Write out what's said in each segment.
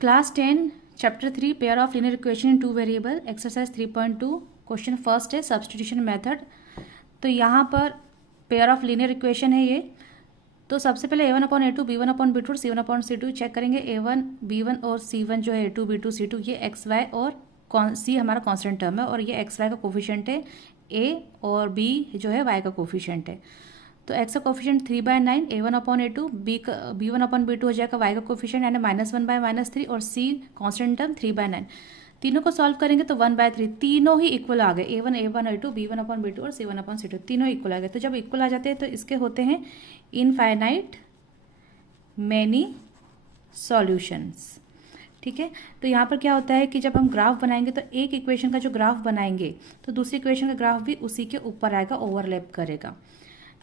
Class 10 chapter 3 pair of linear equation in 2 variable exercise 3.2 question first है substitution method. तो यहाँ पर pair of linear equation है ये। तो सबसे पहले a1/a2 b1/b2 और c1/c2 चेक करेंगे। a1 b1 और c1 जो है a2 b2 c2 ये एक्स वाई और c हमारा कांस्टेंट टर्म है और ये एक्स वाई का कोफिशिएंट है, a और b जो है y का कोफिशिएंट है। तो x का कोफिशिएंट 3/9, a1/a2 b1/b2 हो जाएगा y का कोफिशिएंट यानी -1/-3 और c कांस्टेंट टर्म 3/9। तीनों को सॉल्व करेंगे तो 1/3, तीनों ही इक्वल आ गए। a1/a2 b1/b2 और c1/c2 तीनों इक्वल आ गए। तो जब इक्वल आ जाते हैं तो इसके होते हैं इनफाइनाइट मैनी सॉल्यूशंस। ठीक है। तो यहाँ पर क्या होता है कि जब हम ग्राफ बनाएंगे तो एक इक्वेशन का जो ग्राफ बनाएंगे तो दूसरी इक्वेशन का ग्राफ भी उसी के ऊपर आएगा, ओवरलैप करेगा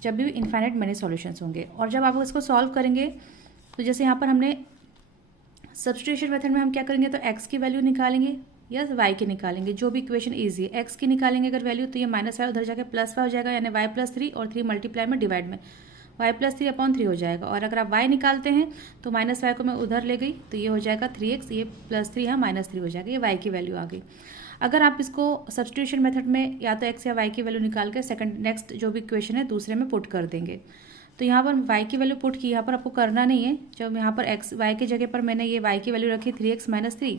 जब भी इनफाइनाइट मैनी सॉल्यूशंस होंगे। और जब आप इसको सॉल्व करेंगे तो जैसे यहाँ पर हमने सब्स्टिट्यूशन मेथड में हम क्या करेंगे तो x की वैल्यू निकालेंगे या y की निकालेंगे, जो भी इक्वेशन ईजी है। x की निकालेंगे अगर वैल्यू तो ये -y उधर जाके +y हो जाएगा यानी y+3 और 3 मल्टीप्लाई में डिवाइड में y+3/3 हो जाएगा। और अगर आप y निकालते हैं तो -y को मैं उधर ले गई तो ये हो जाएगा 3x, ये +3 यहाँ -3 हो जाएगा, ये y की वैल्यू आ गई। अगर आप इसको सब्स्टिट्यूशन मेथड में या तो x या y की वैल्यू निकाल के सेकंड नेक्स्ट जो भी इक्वेशन है दूसरे में पुट कर देंगे। तो यहाँ पर y की वैल्यू पुट की, यहाँ पर आपको करना नहीं है। जब यहाँ पर x y की जगह पर मैंने ये y की वैल्यू रखी 3x - 3,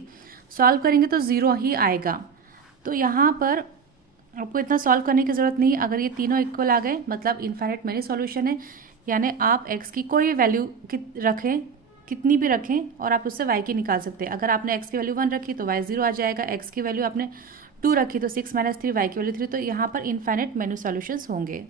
सॉल्व करेंगे तो 0 ही आएगा। तो यहाँ पर आपको इतना सॉल्व करने की ज़रूरत नहीं। अगर ये तीनों इक्वल आ गए मतलब इनफाइनाइट मैनी सॉल्यूशन है, यानी आप x की कोई वैल्यू रखें, कितनी भी रखें और आप उससे y की निकाल सकते हैं। अगर आपने x की वैल्यू 1 रखी तो y 0 आ जाएगा, x की वैल्यू आपने 2 रखी तो 6 - 3 y की वैल्यू 3। तो यहाँ पर इनफाइनाइट मैनी सॉल्यूशंस होंगे।